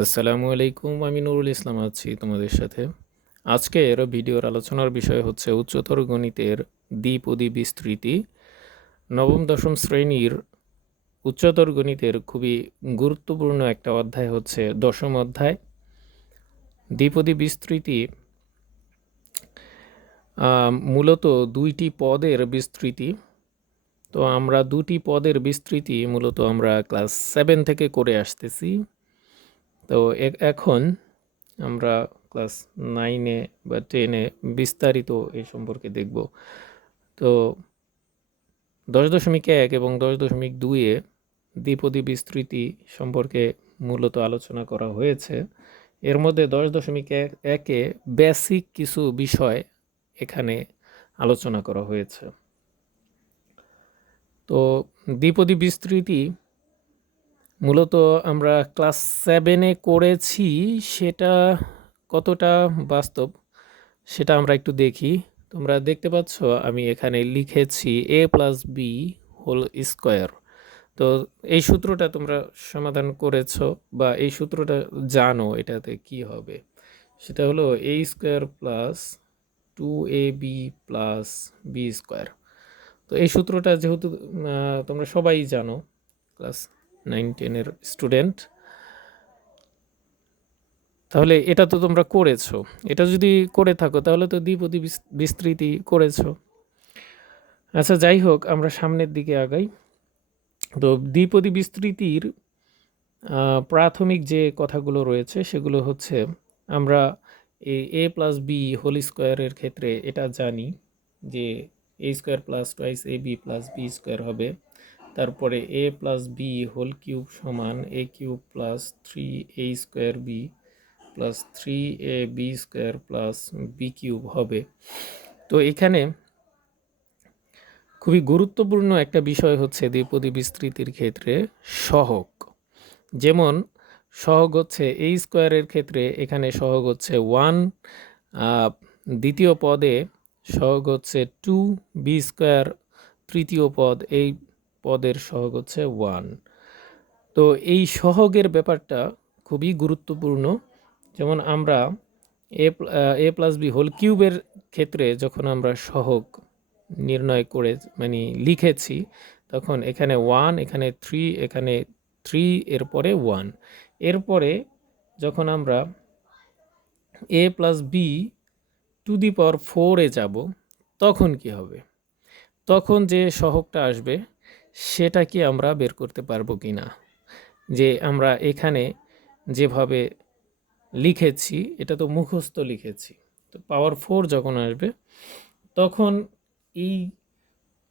আসসালামু আলাইকুম, আমি নুরুল ইসলাম আছি তোমাদের সাথে। আজকের ভিডিওর আলোচনার বিষয় হচ্ছে উচ্চতর গণিতের দ্বিপদী বিস্তৃতি। নবম দশম শ্রেণীর উচ্চতর গণিতের খুবই গুরুত্বপূর্ণ একটা অধ্যায় হচ্ছে দশম অধ্যায় দ্বিপদী বিস্তৃতি। মূলত দুইটি পদের বিস্তৃতি। তো আমরা দুটি পদের বিস্তৃতি মূলত আমরা ক্লাস 7 থেকে করে আসতেছি। তো এখন আমরা ক্লাস 9-এ বা 10-এ বিস্তারিত এই সম্পর্কে দেখব। তো 10.1 এবং 10.2-এ দ্বিপদী বিস্তৃতি সম্পর্কে মূলত আলোচনা করা হয়েছে। এর মধ্যে 10.1-এ বেসিক কিছু বিষয় এখানে আলোচনা করা হয়েছে। তো দ্বিপদী বিস্তৃতি মূলত আমরা ক্লাস 7-এ করেছি, সেটা কতটা বাস্তব সেটা আমরা একটু দেখি। তোমরা দেখতে পাচ্ছ আমি এখানে লিখেছি a plus B whole square. তো এই সূত্রটা তোমরা সমাধান করেছো বা এই সূত্রটা জানো এটাতে কি হবে। সেটা হলো a square plus 2ab plus B square. তো এই সূত্রটা যেহেতু তোমরা সবাই জানো, ক্লাস 9-10-এর স্টুডেন্ট, তাহলে এটা তো তোমরা করেছো। এটা যদি করে থাকো তাহলে তো দ্বিপদী বিস্তৃতি করেছো। আচ্ছা, যাই হোক, আমরা সামনের দিকে আগাই। তো দ্বিপদী বিস্তৃতির প্রাথমিক যে কথাগুলো রয়েছে সেগুলো হচ্ছে, আমরা এই এ প্লাস বি হোল স্কোয়ারের ক্ষেত্রে এটা জানি যে A square plus twice A B plus B square হবে। তারপরে A plus B whole cube সমান A cube plus 3a square B plus 3ab square plus B cube হবে। তো এখানে খুবই গুরুত্বপূর্ণ একটা বিষয় হচ্ছে দ্বিপদী বিস্তৃতির ক্ষেত্রে সহগ। যেমন সহগ হচ্ছে a স্কোয়ারের ক্ষেত্রে এখানে সহগ হচ্ছে 1, দ্বিতীয় পদে সহগ হচ্ছে 2b স্কোয়ার, তৃতীয় পদ এই পদের সহগ হচ্ছে 1। তো এই সহগের ব্যাপারটা খুবই গুরুত্বপূর্ণ। যেমন আমরা এ প্লাস বি হোল কিউবের ক্ষেত্রে যখন আমরা সহগ নির্ণয় করে মানে লিখেছি, তখন এখানে 1, এখানে 3, এখানে 3, এরপরে 1। এরপরে যখন আমরা এ প্লাস বি টু দি পাওয়ার 4-এ যাব, তখন কি হবে? তখন যে সহগটা আসবে সেটা কি আমরা বের করতে পারবো কি না? যে আমরা এখানে যেভাবে লিখেছি এটা তো মুখস্থ লিখেছি। তো পাওয়ার 4 যখন আসবে তখন এই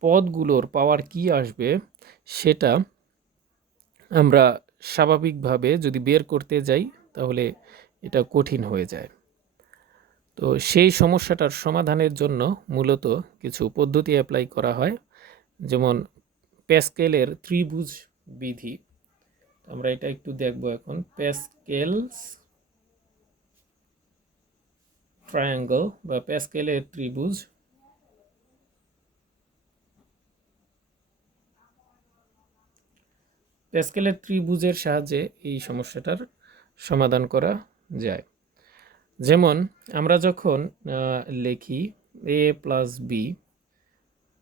পদগুলোর পাওয়ার কি আসবে সেটা আমরা স্বাভাবিকভাবে যদি বের করতে যাই তাহলে এটা কঠিন হয়ে যায়। তো সেই সমস্যাটার সমাধানের জন্য মূলত কিছু পদ্ধতি অ্যাপ্লাই করা হয়, যেমন প্যাসকেলের ত্রিভুজ বিধি। আমরা এটা একটু দেখব এখন। প্যাসকেলস ট্রায়াঙ্গল বা প্যাসকেলের ত্রিভুজ। প্যাসকেলের ত্রিভুজের সাহায্যে এই সমস্যাটার সমাধান করা যায়। যেমন আমরা যখন লিখি এ প্লাস বি,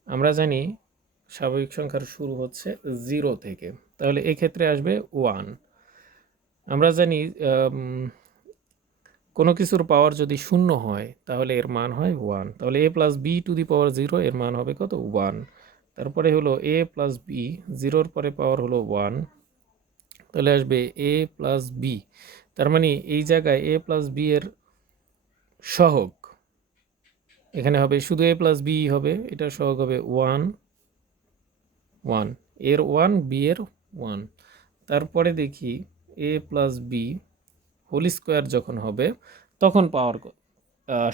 আমরা জানি স্বাভাবিক সংখ্যার শুরু হচ্ছে 0 থেকে, তাহলে এক্ষেত্রে আসবে 1। আমরা জানি কোনো কিছুর পাওয়ার যদি 0 হয় তাহলে এর মান হয় 1, তাহলে এ plus B to the power 0 এর মান হবে কত? 1। তারপরে হলো এ প্লাস বি, 0-র পরে পাওয়ার হলো 1, তাহলে আসবে এ প্লাস বি। তার মানে এই জায়গায় এ প্লাস বি এর সহগ এখানে হবে শুধু এ প্লাস বি হবে, এটার সহগ হবে 1, 1 এর 1, বি এর 1। তারপরে দেখি এ প্লাস বি হোল স্কোয়ার যখন হবে তখন পাওয়ার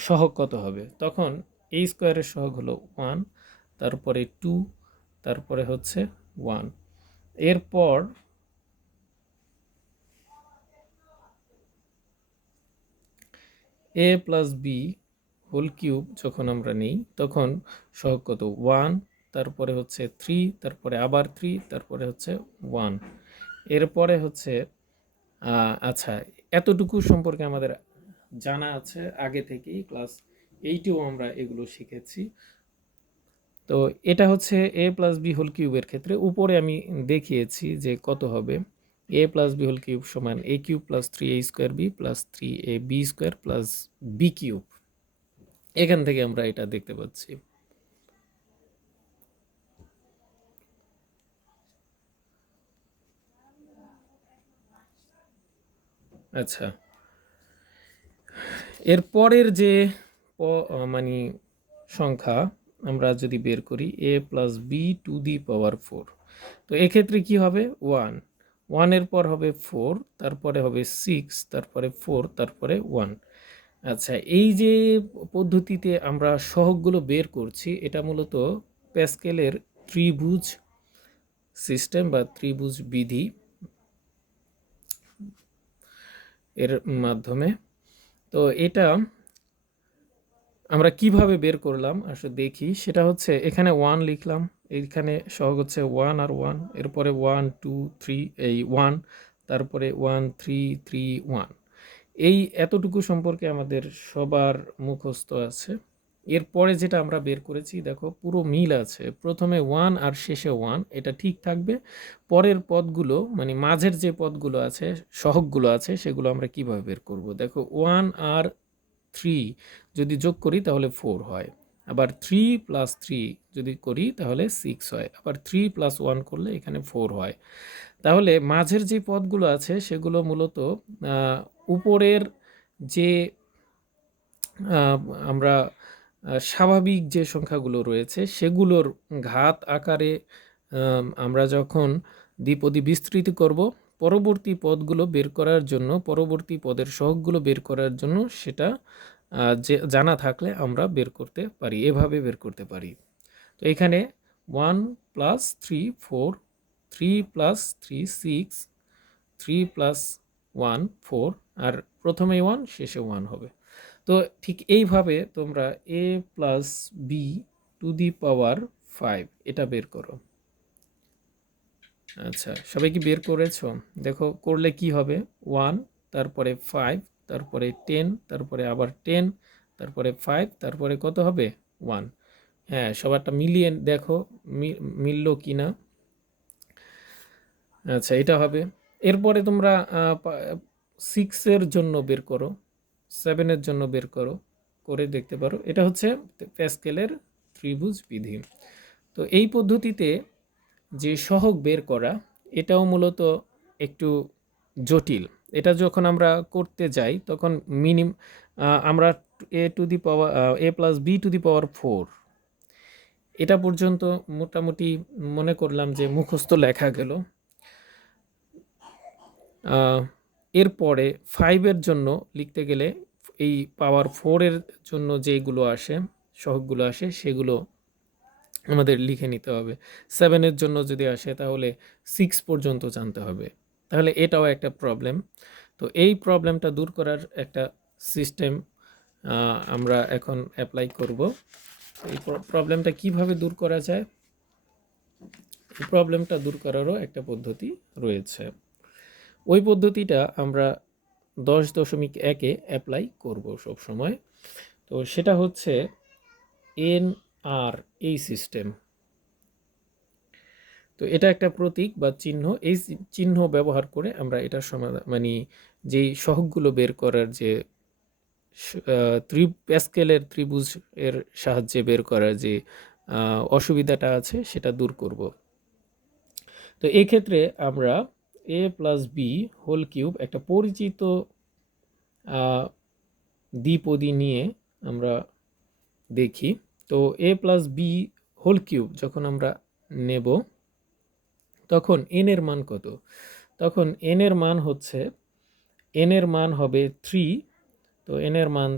সহগ কত হবে? তখন এই স্কোয়ারের সহগ হলো 1, তারপরে 2, তারপরে হচ্ছে 1। এরপর এ প্লাস বি হোল কিউব যখন আমরা নিই তখন সহগ কত? 1, তারপরে হচ্ছে 3, তারপরে আবার 3, তারপরে হচ্ছে 1। এরপরে হচ্ছে আচ্ছা, এতটুকু সম্পর্কে আমাদের জানা আছে আগে থেকেই, ক্লাস 8এও আমরা এগুলো শিখেছি। তো এটা হচ্ছে a প্লাস বি হোল কিউবের ক্ষেত্রে। উপরে আমি দেখিয়েছি যে কত হবে। a plus B whole cube সমান a cube plus 3a square B plus 3ab square plus B cube. এখান থেকে আমরা এটা দেখতে পাচ্ছি। আচ্ছা, এর পরের যে মানে সংখ্যা আমরা যদি বের করি a plus B to the power 4, তো এক্ষেত্রে কি হবে? 1 এর পর হবে 4, তারপরে হবে 6, তারপরে 4, তারপরে 1। আচ্ছা, এই যে পদ্ধতিতে আমরা সহগগুলো বের করছি, এটা মূলত প্যাসকেলের ত্রিভুজ সিস্টেম বা ত্রিভুজ বিধি এর মাধ্যমে। তো এটা আমরা কিভাবে বের করলাম আসলে দেখি। সেটা হচ্ছে এখানে 1 লিখলাম, এইখানে সহগ হচ্ছে 1 আর 1, এরপরে 1 2 3 এই 1, তারপরে 1 3 3 1। এই এতটুকু সম্পর্কে আমাদের সবার মুখস্থ আছে। এরপরে যেটা আমরা বের করেছি দেখো পুরো মিল আছে, প্রথমে 1 আর শেষে 1, এটা ঠিক থাকবে। পরের পদগুলো মানে মাঝের যে পদগুলো আছে, সহগগুলো আছে, সেগুলো আমরা কিভাবে বের করব। দেখো 1 আর 3 যদি যোগ করি তাহলে 4 হয়, আবার 3 প্লাস 3 যদি করি তাহলে 6 হয়, আবার 3 প্লাস 1 করলে এখানে 4 হয়। তাহলে মাঝের যে পদগুলো আছে সেগুলো মূলত উপরের যে আমরা স্বাভাবিক যে সংখ্যাগুলো রয়েছে সেগুলোর ঘাত আকারে আমরা যখন দ্বিপদী বিস্তৃত করব, পরবর্তী পদগুলো বের করার জন্য, পরবর্তী পদের সহগগুলো বের করার জন্য সেটা যে জানা থাকলে আমরা বের করতে পারি, এভাবে বের করতে পারি। তো এখানে 1 প্লাস 3 4, 3 প্লাস 3 6, 3 প্লাস 1 4, আর প্রথমে 1 শেষে 1 হবে। তো ঠিক এইভাবে তোমরা a plus B to the power 5 এটা বের করো। আচ্ছা, সবাই কি বের করেছো? দেখো করলে কি হবে, 1, তারপরে 5, তারপরে 10, তারপরে আবার 10, তারপরে 5, তারপরে কত হবে? 1। হ্যাঁ, সবারটা মিলিয়ে দেখো মিলল কি না। আচ্ছা, এটা হবে। এরপরে তোমরা 6-এর জন্য বের করো, 7-এর জন্য বের করো, করে দেখতে পারো। এটা হচ্ছে প্যাসকেলের ত্রিভুজ বিধি। তো এই পদ্ধতিতে যে সহগ বের করা, এটাও মূলত একটু জটিল। এটা যখন আমরা করতে যাই তখন আমরা A to the power a plus B to the power 4 এটা পর্যন্ত মোটামুটি মনে করলাম যে মুখস্থ লেখা গেল। এরপরে 5-এর জন্য লিখতে গেলে এই পাওয়ার 4-এর জন্য যেগুলো আসে, সহগগুলো আসে, সেগুলো আমাদের লিখে নিতে হবে। 7-এর জন্য যদি আসে তাহলে 6 পর্যন্ত জানতে হবে। তাহলে এটাও একটা প্রবলেম। তো এই প্রবলেমটা দূর করার একটা সিস্টেম আমরা এখন অ্যাপ্লাই করব। এই প্রবলেমটা কিভাবে দূর করা যায়, এই প্রবলেমটা দূর করারও একটা পদ্ধতি রয়েছে। ওই পদ্ধতিটা আমরা 10.1-এ অ্যাপ্লাই করব সব সময়। তো সেটা হচ্ছে NR এই সিস্টেম। তো এটা একটা প্রতীক বা চিহ্ন, এই চিহ্ন ব্যবহার করে আমরা এটার সমাধান মানে যেই সহগগুলো বের করার যে প্যাসকেলের ত্রিভুজ এর সাহায্যে বের করার যে অসুবিধাটা আছে সেটা দূর করব। তো এই ক্ষেত্রে আমরা a plus B whole cube একটা পরিচিত দ্বিপদী নিয়ে আমরা দেখি। তো a plus B whole cube যখন আমরা নেব তখন n এর মান কত? তখন n এর মান হচ্ছে, n এর মান হবে 3। তো n এর মান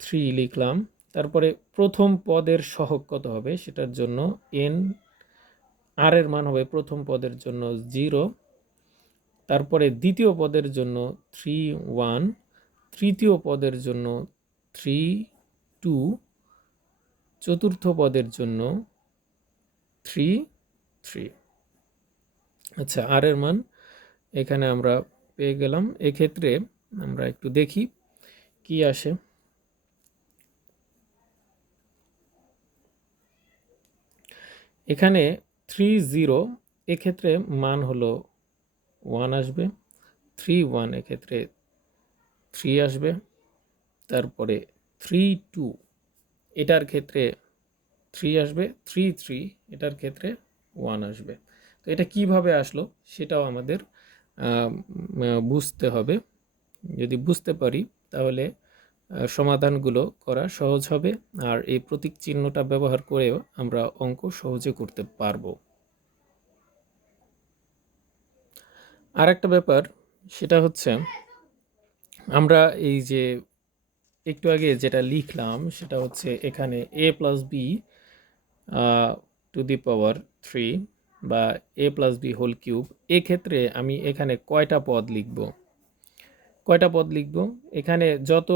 3 লিখলাম। তারপরে প্রথম পদের সহগ কত হবে সেটার জন্য n, r এর মান হবে প্রথম পদের জন্য 0, তারপরে দ্বিতীয় পদের জন্য 3 1, তৃতীয় পদের জন্য 3 2, চতুর্থ পদের জন্য 3 3। আচ্ছা, আর এর মান এখানে আমরা পেয়ে গেলাম। এক্ষেত্রে আমরা একটু দেখি কি আসে। এখানে 30 এক্ষেত্রে মান হলো 1 আসবে, 31 এক্ষেত্রে 3 আসবে, তারপরে 32 এটার ক্ষেত্রে 3 আসবে, 33 এটার ক্ষেত্রে 1 আসবে। তো এটা কিভাবে আসলো সেটাও আমাদের বুঝতে হবে। যদি বুঝতে পারি তাহলে সমাধানগুলো করা সহজ হবে, আর এই প্রতীক চিহ্নটা ব্যবহার করেও আমরা অঙ্ক সহজে করতে পারবো। আর একটা ব্যাপার সেটা হচ্ছে, আমরা এই যে একটু আগে যেটা লিখলাম সেটা হচ্ছে এখানে a plus B to the power 3 বা a plus B whole cube, এক্ষেত্রে আমি এখানে কয়টা পদ লিখব? এখানে যত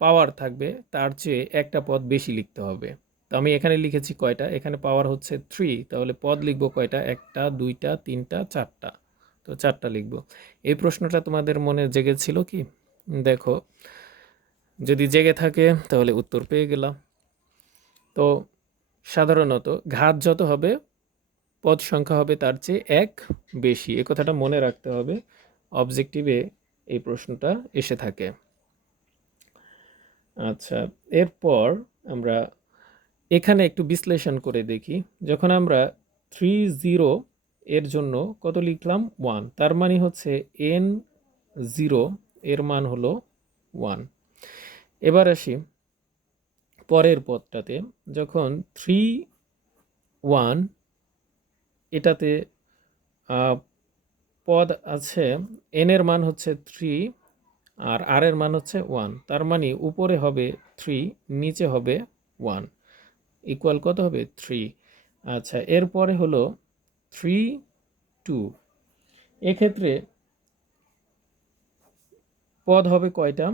পাওয়ার থাকবে তার চেয়ে একটা পদ বেশি লিখতে হবে। তো আমি এখানে লিখেছি কয়টা, এখানে পাওয়ার হচ্ছে 3, তাহলে পদ লিখব কয়টা? একটা, দুইটা, তিনটা, চারটা। তো চারটা লিখব। এই প্রশ্নটা তোমাদের মনে জেগেছিল কি? দেখো, যদি জেগে থাকে তাহলে উত্তর পেয়ে গেলাম। তো সাধারণত ঘাত যত হবে পদ সংখ্যা হবে তার চেয়ে এক বেশি, এ কথাটা মনে রাখতে হবে। অবজেক্টিভে এই প্রশ্নটা এসে থাকে। আচ্ছা, এরপর আমরা এখানে একটু বিশ্লেষণ করে দেখি। যখন আমরা 30 এর জন্য কত লিখলাম? 1, তার মানে হচ্ছে n0 এর মান হলো 1। এবার আসি পরের পদটাতে, যখন 31 এটাতে পদ আছে, n এর মান হচ্ছে 3 আর r এর মান হচ্ছে 1, তার মানে উপরে হবে 3, নিচে হবে 1, ইকুয়াল কত হবে? 3। আচ্ছা, এরপরে হলো 3 2, এক্ষেত্রে পদ হবে কয়টা?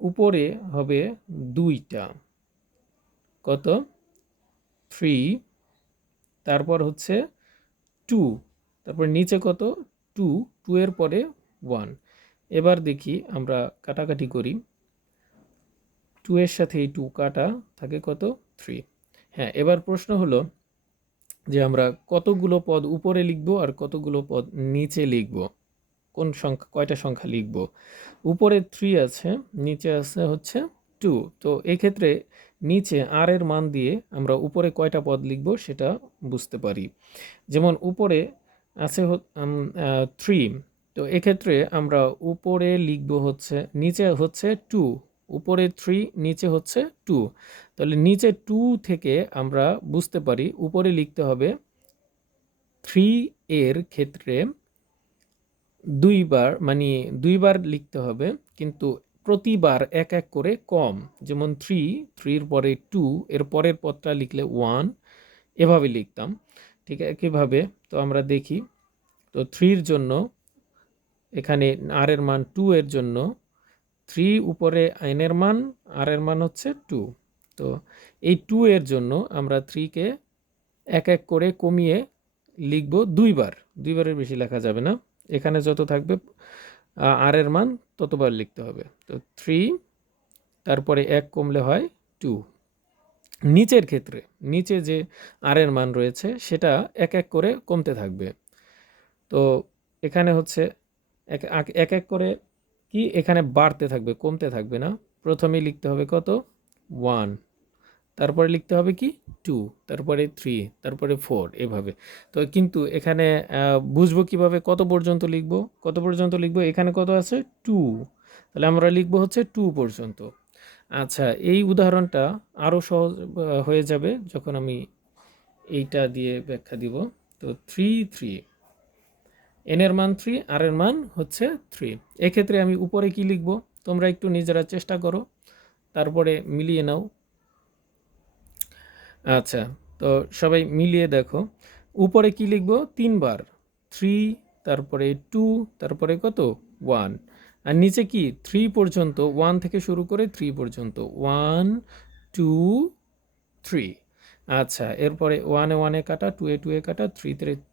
উপরে হবে 2টা, কত? 3, তারপর হচ্ছে 2, তারপর নিচে কত? 2, 2 এর পরে 1। এবার দেখি আমরা কাটাকাটি করি। 2 এর সাথে এই 2 কাটা, থাকে কত? 3। হ্যাঁ, এবার প্রশ্ন হলো যে আমরা কতগুলো পদ উপরে লিখব আর কতগুলো পদ নিচে লিখব, কোন সংখ্যা, কয়টা সংখ্যা লিখব? উপরে 3 আছে, নিচে আছে হচ্ছে 2। তো এক্ষেত্রে নিচে r এর মান দিয়ে আমরা উপরে কয়টা পদ লিখব সেটা বুঝতে পারি। যেমন উপরে আছে 3, তো এক্ষেত্রে আমরা উপরে লিখব হচ্ছে, নিচে হচ্ছে 2, উপরে 3, নিচে হচ্ছে 2, তাহলে নিচে 2 থেকে আমরা বুঝতে পারি উপরে লিখতে হবে 3 এর ক্ষেত্রে মানে দুইবার লিখতে হবে, কিন্তু প্রতিবার এক এক করে কম। যেমন 3 এর পরে 2, এর পরের পদটা লিখলে 1, এভাবে লিখতাম। ঠিক একইভাবে তো আমরা দেখি, তো 3 এর জন্য এখানে r এর মান 2 এর জন্য 3 উপরে n এর মান, r এর মান হচ্ছে 2। তো এই 2 এর জন্য আমরা 3 কে এক এক করে কমিয়ে লিখব দুইবারের বেশি লেখা যাবে না। এখানে যত থাকবে r এর মান ততবার লিখতে হবে। তো 3, তারপরে 1 কমলে হয় 2। নিচের ক্ষেত্রে নিচে যে r এর মান রয়েছে সেটা এক এক করে কমতে থাকবে। তো এখানে হচ্ছে এক এক করে কি এখানে বাড়তে থাকবে, কমতে থাকবে না। প্রথমেই লিখতে হবে কত? 1, তারপরে লিখতে হবে কি? 2, তারপরে 3, তারপরে 4, এভাবে। তো কিন্তু এখানে বুঝবো কিভাবে কত পর্যন্ত লিখবো? এখানে কত আছে? 2, তাহলে আমরা লিখবো হচ্ছে 2 পর্যন্ত। আচ্ছা, এই উদাহরণটা আরও সহজ হয়ে যাবে যখন আমি এইটা দিয়ে ব্যাখ্যা দিব। তো 3 n এর মান 3, r এর মান হচ্ছে 3। এক্ষেত্রে আমি উপরে কি লিখব? তোমরা একটু নিজেরা চেষ্টা করো, তারপরে মিলিয়ে নাও। আচ্ছা, তো সবাই মিলিয়ে দেখো উপরে কি লিখব? 3 বার 3, তারপরে 2, তারপরে কত? 1, আর নিচে কি 3 পর্যন্ত, 1 থেকে শুরু করে 3 পর্যন্ত, 1 2 3। আচ্ছা, এরপরে 1 এ 1 এ কাটা, 2 এ 2 এ কাটা,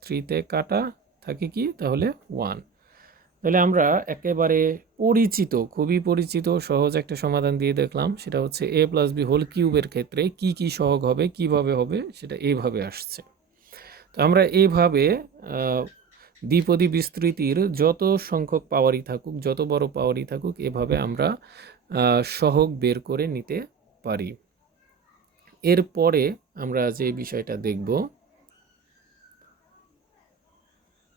3 তে কাটা, থাকে কি তাহলে 1। তাহলে আমরা একেবারে পরিচিত, খুবই পরিচিত সহজ একটা সমাধান দিয়ে দেখলাম। সেটা হচ্ছে a প্লাস বি হোল কিউবের ক্ষেত্রে কি কি সহগ হবে, কিভাবে হবে, সেটা এইভাবে আসছে। তো আমরা এইভাবে দ্বিপদী বিস্তৃতির যত সংখ্যক পাওয়ারই থাকুক, যত বড় পাওয়ারই থাকুক, এভাবে আমরা সহগ বের করে নিতে পারি। এরপরে আমরা যে বিষয়টা দেখব,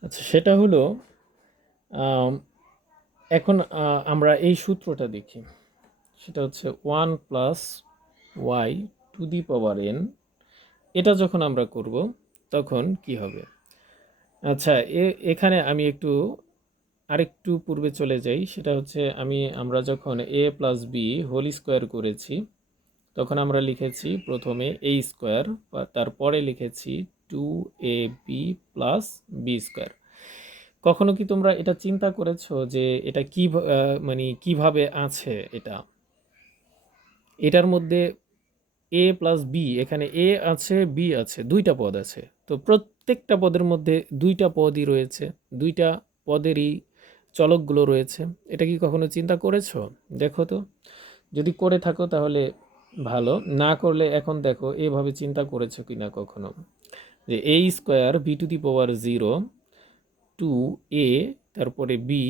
আচ্ছা, সেটা হলো এখন আমরা এই সূত্রটা দেখি। সেটা হচ্ছে 1 plus Y to the power N. এটা যখন আমরা করব তখন কি হবে? আচ্ছা, এখানে আমি আরেকটু পূর্বে চলে যাই। সেটা হচ্ছে আমরা যখন এ প্লাস বি হোল স্কোয়ার করেছি, তখন আমরা লিখেছি প্রথমে এ স্কোয়ার, তারপরে লিখেছি 2ab প্লাস বি স্কোয়ার। কখনো কি তোমরা এটা চিন্তা করেছো যে এটা কি মানে কিভাবে আছে? এটার মধ্যে এ প্লাস বি, এখানে এ আছে, বি আছে, দুইটা পদ আছে। তো প্রত্যেকটা পদের মধ্যে দুইটা পদই রয়েছে, দুইটা পদেরই চলকগুলো রয়েছে। এটা কি কখনো চিন্তা করেছো? দেখো তো, যদি করে থাকো তাহলে ভালো, না করলে এখন দেখো এভাবে চিন্তা করেছো কিনা কখনো, যে A square B to the power 0, 2a, তারপরে বি,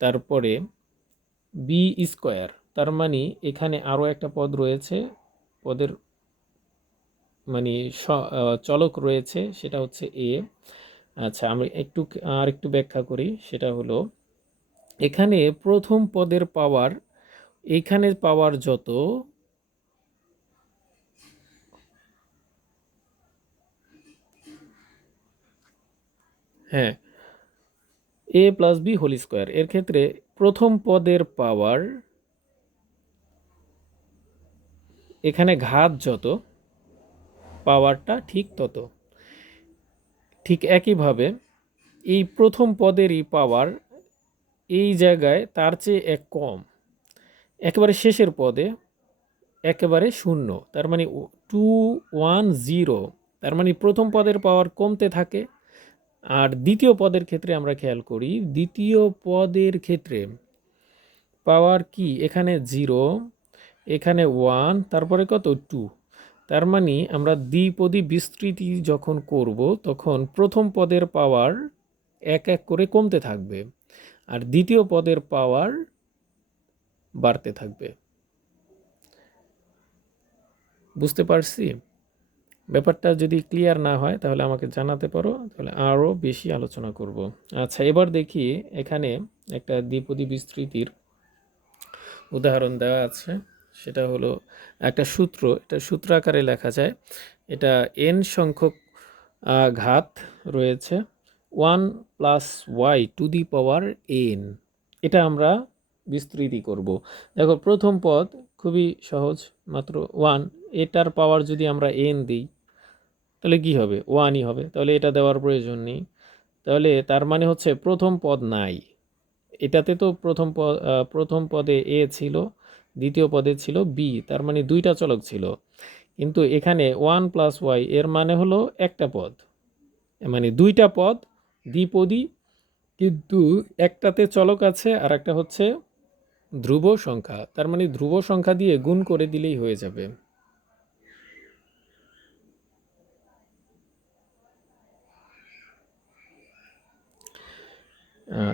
তারপরে বি স্কোয়ার। তার মানে এখানে আরও একটা পদ রয়েছে, পদের মানে চলক রয়েছে, সেটা হচ্ছে এ। আচ্ছা, আমি একটু ব্যাখ্যা করি। সেটা হলো এখানে প্রথম পদের পাওয়ার, এইখানে পাওয়ার যত, হ্যাঁ, এ প্লাস বি হোল স্কোয়ার, এর ক্ষেত্রে প্রথম পদের পাওয়ার, এখানে ঘাত যত, পাওয়ারটা ঠিক তত। ঠিক একইভাবে এই প্রথম পদেরই পাওয়ার এই জায়গায় তার চেয়ে এক কম, একেবারে শেষের পদে একেবারে শূন্য। তার মানে 210, তার মানে প্রথম পদের পাওয়ার কমতে থাকে। আর দ্বিতীয় পদের ক্ষেত্রে আমরা খেয়াল করি, দ্বিতীয় পদের ক্ষেত্রে পাওয়ার কি, এখানে 0, এখানে 1, তারপরে কত 2। তার মানে আমরা দ্বিপদী বিস্তৃতি যখন করব তখন প্রথম পদের পাওয়ার এক এক করে কমতে থাকবে, আর দ্বিতীয় পদের পাওয়ার বাড়তে থাকবে। বুঝতে পারছি? ব্যাপারটা যদি ক্লিয়ার না হয় তাহলে আমাকে জানাতে পারো, তাহলে আরও বেশি আলোচনা করব। আচ্ছা, এবার দেখি এখানে একটা দ্বিপদী বিস্তৃতির উদাহরণ দেওয়া আছে। সেটা হলো একটা সূত্র, এটা সূত্র আকারে লেখা যায়। এটা n সংখ্যক ঘাত রয়েছে, 1 plus Y to the power n। এটা আমরা বিস্তৃতি করব। দেখো, প্রথম পদ খুবই সহজ, মাত্র 1। এটার পাওয়ার যদি আমরা n দিই তাহলে কি হবে? 1ই হবে। তাহলে এটা দেওয়ার প্রয়োজন নেই। তাহলে তার মানে হচ্ছে প্রথম পদ নাই। এটাতে তো প্রথম পদে এ ছিল, দ্বিতীয় পদে ছিল বি, তার মানে দুইটা চলক ছিল। কিন্তু এখানে 1 প্লাস ওয়াই, এর মানে হলো একটা পদ, মানে দুইটা পদ দ্বিপদী, কিন্তু একটাতে চলক আছে আর একটা হচ্ছে ধ্রুব সংখ্যা। তার মানে ধ্রুব সংখ্যা দিয়ে গুণ করে দিলেই হয়ে যাবে।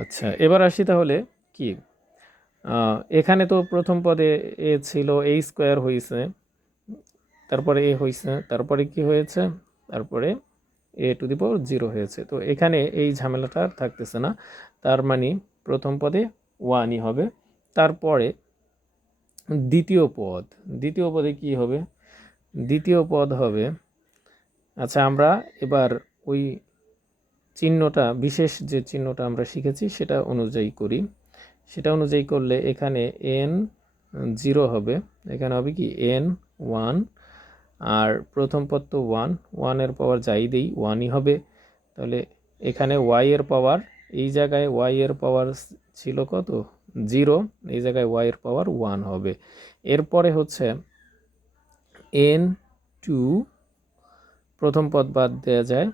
আচ্ছা, এবার আসি তাহলে কি, এখানে তো প্রথম পদে এ ছিল, এ স্কোয়ার হয়েছে, তারপরে এ হয়েছে, তারপরে কি হয়েছে, তারপরে এ টু দি পাওয়ার 0 হয়েছে। তো এখানে এই ঝামেলাটা আর থাকতেছে না। তার মানে প্রথম পদে 1ই হবে। তারপরে দ্বিতীয় পদে কি হবে? দ্বিতীয় পদ হবে, আচ্ছা, আমরা এবার ওই চিহ্নটা, বিশেষ যে চিহ্নটা আমরা শিখেছি সেটা অনুযায়ী করি। সেটা অনুযায়ী করলে এখানে n 0 হবে, এখানে হবে কি n 1, আর প্রথম পদ তো 1 এর পাওয়ার যাই দেই 1ই হবে। তাহলে এখানে y এর পাওয়ার, এই জায়গায় y এর পাওয়ার ছিল কত? 0, এই জায়গায় y এর পাওয়ার 1 হবে। এরপরে হচ্ছে n 2, প্রথম পদ বাদ দেওয়া যায়,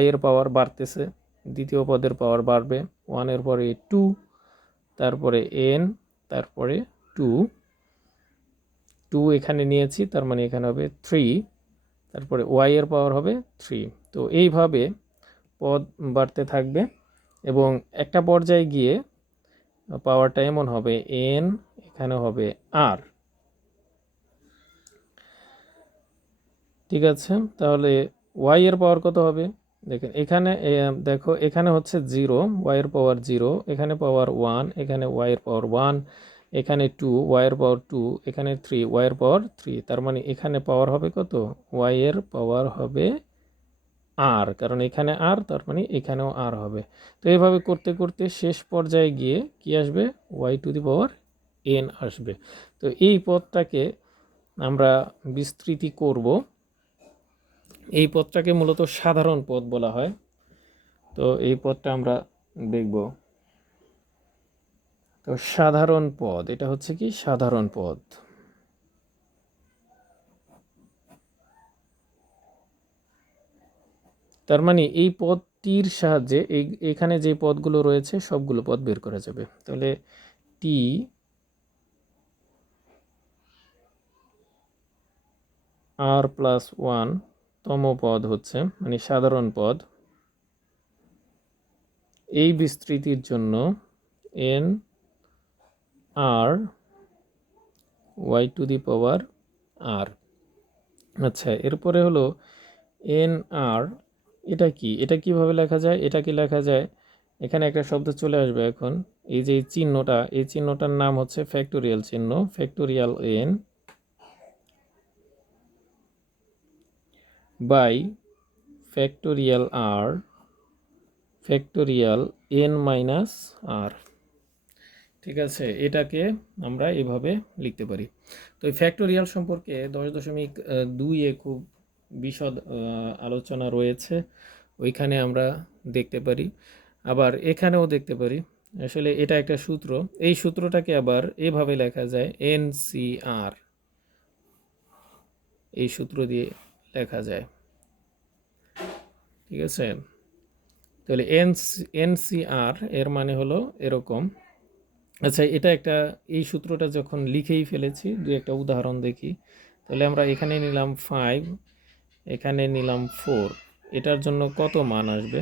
y এর পাওয়ার বাড়তেছে, দ্বিতীয় পদের পাওয়ার বাড়বে, 1-এর পরে 2, তারপরে n, তারপরে 2 এখানে নিয়েছি, তার মানে এখানে হবে 3, তারপরে y এর পাওয়ার হবে 3। তো এইভাবে পদ বাড়তে থাকবে এবং একটা পর্যায়ে গিয়ে পাওয়ারটা এমন হবে n, এখানে হবে r। ঠিক আছে, তাহলে y এর পাওয়ার কত হবে? দেখেন এখানে দেখো এখানে হচ্ছে 0, y এর পাওয়ার 0, এখানে পাওয়ার 1, এখানে y এর পাওয়ার 1, এখানে 2, y এর পাওয়ার 2, এখানে 3, y এর পাওয়ার 3। তার মানে এখানে পাওয়ার হবে কত? y এর পাওয়ার হবে r, কারণ এখানে r, তার মানে এখানেও r হবে। তো এইভাবে করতে করতে শেষ পর্যায়ে গিয়ে কি আসবে? y to the power n আসবে। তো এই পদটাকে আমরা বিস্তৃতি করব। এই পদটাকে মূলত সাধারণ পদ বলা হয়। তো এই পদটা আমরা দেখব। তো সাধারণ পদ, এটা হচ্ছে কি সাধারণ পদ। তার মানে এই পদটির সাহায্যে এখানে যে পদগুলো রয়েছে সবগুলো পদ বের করা যাবে। তাহলে টি আর প্লাস 1 তম পদ হচ্ছে মানে সাধারণ পদ। এই বিস্তৃতির জন্য n আর y to the power r। আচ্ছা, এরপরে হলো এন আর, এটা কি? এটা কিভাবে লেখা যায়? এটা কি লেখা যায়, এখানে একটা শব্দ চলে আসবে এখন। এই যে চিহ্নটা, এই চিহ্নটার নাম হচ্ছে ফ্যাক্টোরিয়াল চিহ্ন। Factorial N by factorial R factorial N minus R. ঠিক আছে, এটাকে আমরা এভাবে লিখতে পারি। তো এই ফ্যাক্টোরিয়াল সম্পর্কে 10.2-এ খুব বিশদ আলোচনা রয়েছে, ওইখানে আমরা দেখতে পারি। আবার এখানেও দেখতে পারি। আসলে এটা একটা সূত্র, এই সূত্রটাকে আবার এভাবে লেখা যায় NCR, এই সূত্র দিয়ে লেখা যায়। ঠিক আছে, তাহলে NCR এর মানে হলো এরকম। আচ্ছা, এটা একটা, এই সূত্রটা যখন লিখেই ফেলেছি, দুই একটা উদাহরণ দেখি। তাহলে আমরা এখানে নিলাম 5, এখানে নিলাম 4, এটার জন্য কত মান আসবে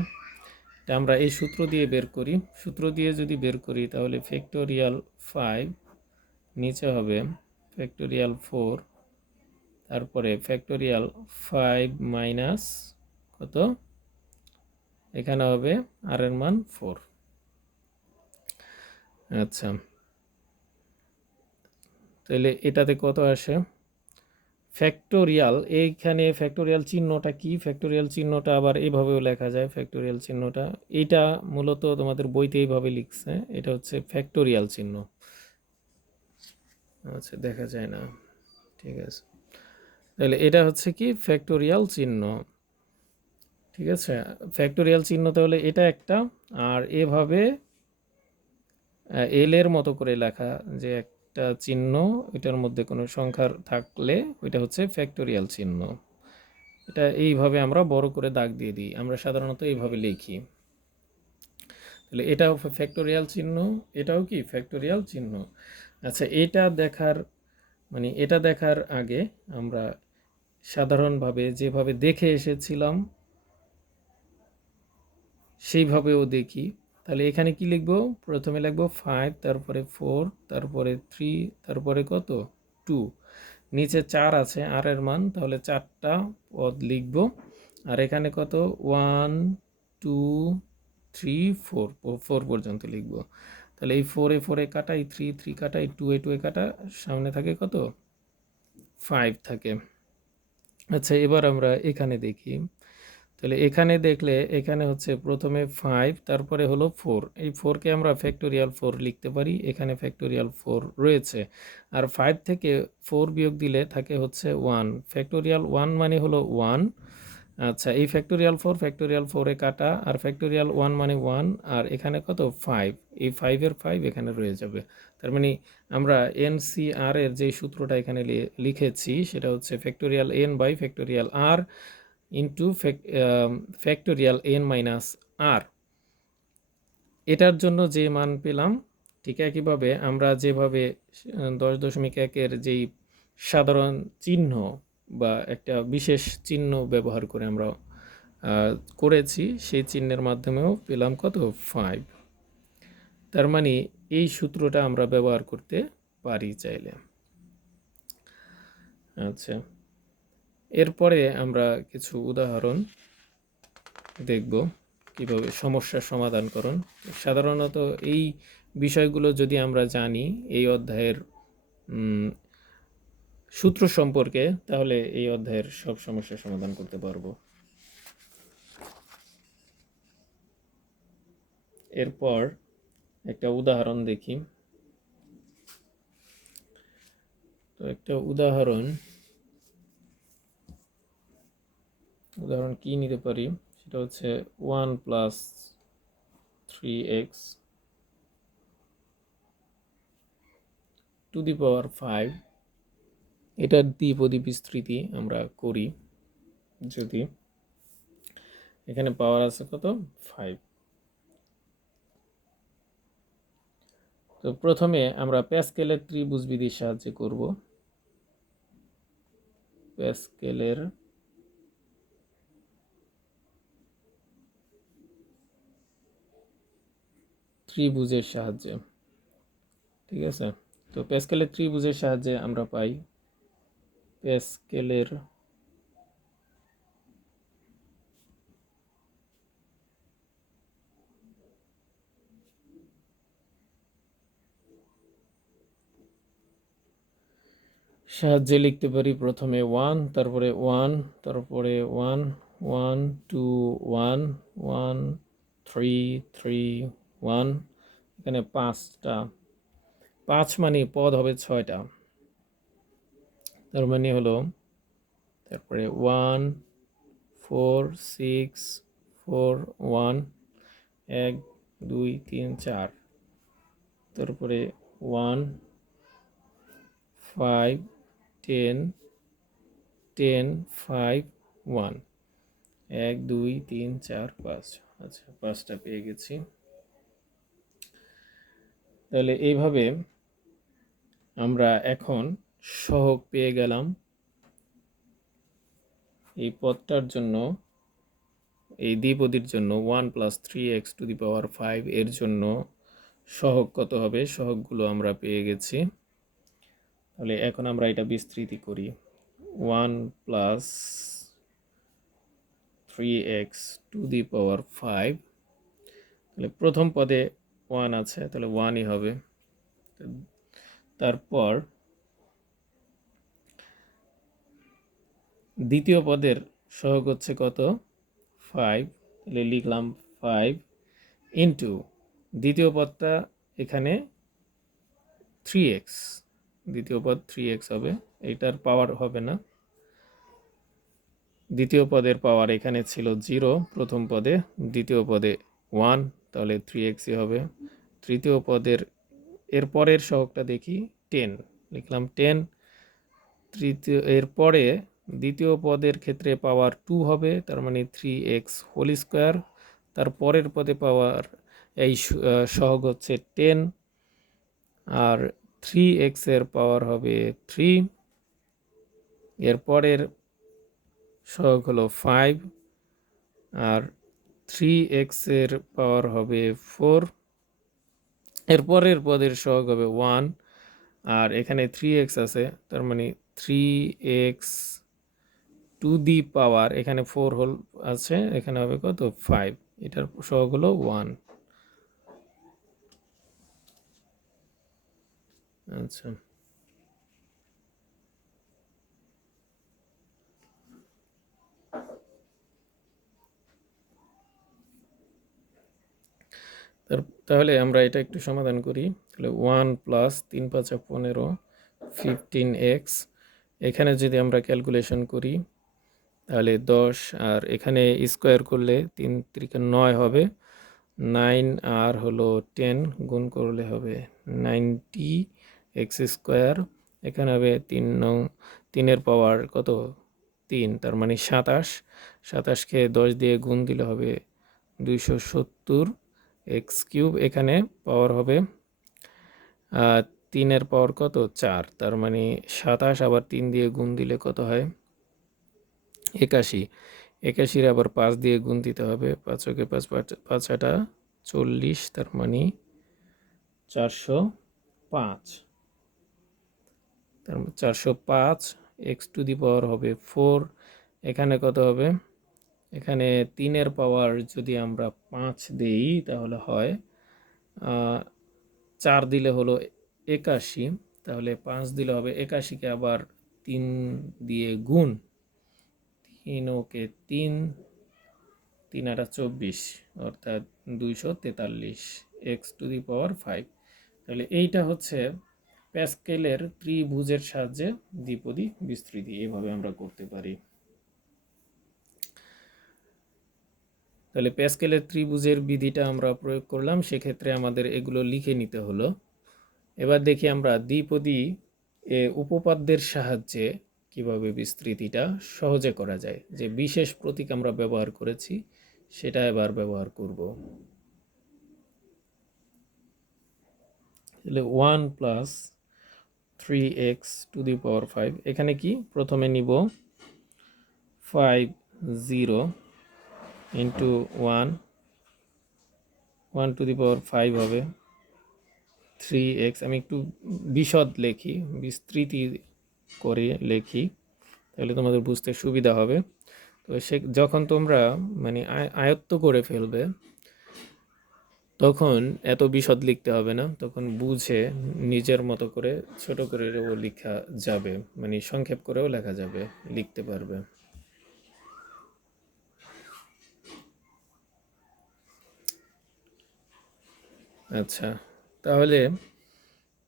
এটা আমরা এই সূত্র দিয়ে বের করি। সূত্র দিয়ে যদি বের করি তাহলে ফ্যাক্টোরিয়াল 5, নিচে হবে ফ্যাক্টোরিয়াল 4, তারপরে ফ্যাক্টোরিয়াল 5 মাইনাস কত, এখানে হবে আর এর মান 4। আচ্ছা, তাহলে এটাতে কত আসে? ফ্যাক্টোরিয়াল, এইখানে ফ্যাক্টোরিয়াল চিহ্নটা কি? ফ্যাক্টোরিয়াল চিহ্নটা আবার এইভাবেও লেখা যায়। ফ্যাক্টোরিয়াল চিহ্নটা এইটা মূলত তোমাদের বইতে এইভাবে লিখছে, এটা হচ্ছে ফ্যাক্টোরিয়াল চিহ্ন। আচ্ছা, দেখা যায় না, ঠিক আছে। তাহলে এটা হচ্ছে কি ফ্যাক্টোরিয়াল চিহ্ন। ঠিক আছে, ফ্যাক্টোরিয়াল চিহ্ন তাহলে এটা একটা, আর এভাবে এল এর মতো করে লেখা যে একটা চিহ্ন, এটার মধ্যে কোনো সংখ্যার থাকলে ওইটা হচ্ছে ফ্যাক্টোরিয়াল চিহ্ন। এটা এইভাবে আমরা বড় করে দাগ দিয়ে দিই, আমরা সাধারণত এইভাবে লিখি। তাহলে এটাও ফ্যাক্টোরিয়াল চিহ্ন, এটাও কি ফ্যাক্টোরিয়াল চিহ্ন। আচ্ছা, এটা দেখার মানে এটা দেখার আগে আমরা সাধারণভাবে যেভাবে দেখে এসেছিলাম সেইভাবেও দেখি। তাহলে এখানে কি লিখব? প্রথমে লিখব 5, তারপরে 4, তারপরে 3, তারপরে কত 2, নিচে 4 আছে আর এর মান, তাহলে 4টা পদ লিখব। আর এখানে কত 1 2 3 4, 4 পর্যন্ত লিখব। তাহলে এই 4 এ 4 এ কাটাই, 3 3 কাটাই, 2 এ 2 এ কাটা, সামনে থাকে কত 5 থাকে। আচ্ছা, এবার আমরা এখানে দেখি। তাহলে এখানে দেখলে এখানে হচ্ছে প্রথমে 5, তারপরে হলো 4, এই 4কে আমরা ফ্যাক্টোরিয়াল 4 লিখতে পারি, এখানে ফ্যাক্টোরিয়াল 4 রয়েছে। আর 5 থেকে 4 বিয়োগ দিলে থাকে হচ্ছে 1, ফ্যাক্টোরিয়াল 1 মানে হলো 1। আচ্ছা, এই ফ্যাক্টোরিয়াল 4 এ কাটা, আর ফ্যাক্টোরিয়াল 1 মানে 1, আর এখানে কত 5, এই 5 এর 5 এখানে রয়ে যাবে। তার মানে আমরা NCR এর যে সূত্রটা এখানে লিখেছি সেটা হচ্ছে factorial n by factorial r into factorial n minus r। এটার জন্য যে মান পেলাম ঠিক একইভাবে আমরা যেভাবে 10.1-এর যেই সাধারণ চিহ্ন বা একটা বিশেষ চিহ্ন ব্যবহার করে আমরা করেছি সেই চিহ্নের মাধ্যমেও পেলাম কত 5। তার মানে এই সূত্রটা আমরা ব্যবহার করতে পারি চাইলে। আচ্ছা, এরপরে আমরা কিছু উদাহরণ দেখব কিভাবে সমস্যার সমাধান করুন। সাধারণত এই বিষয়গুলো যদি আমরা জানি এই অধ্যায়ের সূত্র সম্পর্কে, তাহলে এই অধ্যায়ের সব সমস্যার সমাধান করতে পারবো। এরপর একটা উদাহরণ দেখি। তো একটা উদাহরণ কি নিতে পারি, সেটা হচ্ছে 1 + 3x টু দি পাওয়ার 5। এটার দ্বিপদী বিস্তৃতি আমরা করি। যদি এখানে পাওয়ার আছে কত 5, তো প্রথমে আমরা প্যাসকেলের ত্রিভুজ বিধির সাহায্যে করব। প্যাসকেলের ত্রিভুজের সাহায্যে, ঠিক আছে। তো প্যাসকেলের ত্রিভুজের সাহায্যে আমরা পাই প্যাসকেলের সাহায্যে লিখতে পারি প্রথমে 1, তারপরে 1, তারপরে 1 1 2 1 1 3 3 1, এখানে 5টা, 5 মানে পদ হবে 6টা, তার মানে হলো তারপরে 1 4 6 4 1 1 2 3 4, তারপরে 1 5 10 10 5 1 1 2 3 4 5। আচ্ছা, 5টা পেয়ে গেছি। তাহলে এইভাবে আমরা এখন সহগ পেয়ে গেলাম। এই পদটার জন্য, এই দ্বিপদীর জন্য 1 + 3x টু দি পাওয়ার 5 এর জন্য সহগ কত হবে, সহগগুলো আমরা পেয়ে গেছি। তাহলে এখন আমরা এটা বিস্তৃতি করি। 1 + 3x টু দি পাওয়ার 5, তাহলে প্রথম পদে 1 আছে, তাহলে 1ই হবে। তারপর দ্বিতীয় পদের সহগ হচ্ছে কত 5, তাহলে লিখলাম 5 ইন্টু দ্বিতীয় পদটা এখানে 3x, দ্বিতীয় পদ 3x হবে, এইটার পাওয়ার হবে না। দ্বিতীয় পদের পাওয়ার এখানে ছিল 0 প্রথম পদে, দ্বিতীয় পদে 1, তাহলে 3xই হবে। তৃতীয় পদের এর পরের সহগটা দেখি 10, লিখলাম 10। তৃতীয় এরপরে দ্বিতীয় পদের ক্ষেত্রে পাওয়ার 2 হবে, তার মানে 3x হোল স্কোয়ার। তার পরের পদে পাওয়ার এই সহগ হচ্ছে 10, আর 3x এর পাওয়ার হবে 3। এরপরের সহগ হলো 5, আর 3x এর পাওয়ার হবে 4। এরপরের পদের সহগ হবে 1, আর এখানে 3x আছে, তার মানে 3x টু দি পাওয়ার, এখানে 4 হোল আছে, এখানে হবে কত 5, এটার সহগ হলো 1। আচ্ছা, তাহলে আমরা এটা একটু সমাধান করি। তাহলে 1 + 3 × 5 = 15 15x, এখানে যদি আমরা ক্যালকুলেশন করি তাহলে 10, আর এখানে স্কোয়ার করলে 3 × 9 হবে, 9 আর হলো 10 গুণ করলে হবে 90x², এখানে হবে 3 এর পাওয়ার কত 3, তার মানে 27, 27কে 10 দিয়ে গুণ দিলে হবে 270, এক্স কিউব, এখানে পাওয়ার হবে 3-এর পাওয়ার কত 4, তার মানে 27, আবার 3 দিয়ে গুণ দিলে কত হয় 81, 81-র আবার 5 দিয়ে গুণ দিতে হবে, 5 × 5 5 × 8 40, তার মানে 405, তার 405 এক্স টু দি পাওয়ার হবে 4। এখানে কত হবে, এখানে 3-এর পাওয়ার যদি আমরা 5 দিই তাহলে হয় 4 দিলে হলো 81, তাহলে 5 দিলে হবে 81-কে আবার 3 দিয়ে গুণ, 3 ওকে 3, 3 × 8 24, অর্থাৎ 243 এক্স টু দি পাওয়ার 5। তাহলে এইটা হচ্ছে প্যাসকেলের ত্রিভুজের সাহায্যে দ্বিপদী বিস্তৃতি, এভাবে আমরা করতে পারি। তাহলে প্যাসকেলের ত্রিভুজের বিধিটা আমরা প্রয়োগ করলাম, সেক্ষেত্রে আমাদের এগুলো লিখে নিতে হলো। এবার দেখি আমরা দ্বিপদী উপপাদ্যের সাহায্যে কিভাবে বিস্তৃতিটা সহজে করা যায়। যে বিশেষ প্রতীক আমরা ব্যবহার করেছি সেটা এবার ব্যবহার করব। তাহলে 1 + 3x টু দি পাওয়ার 5, এখানে কি প্রথমে নিব 5 0 ইন্টু 1, 1 টু দি পাওয়ার 5 হবে 3x। আমি একটু বিশদ লিখি, বিস্তৃতি করে লিখি, তাহলে তোমাদের বুঝতে সুবিধা হবে। তো যখন তোমরা মানে আয়ত্ত করে ফেলবে তখন এত বিশদ লিখতে হবে না, তখন বুঝে নিজের মতো করে ছোট করেও লেখা যাবে, মানে সংক্ষেপ করেও লেখা যাবে, লিখতে পারবে। আচ্ছা, তাহলে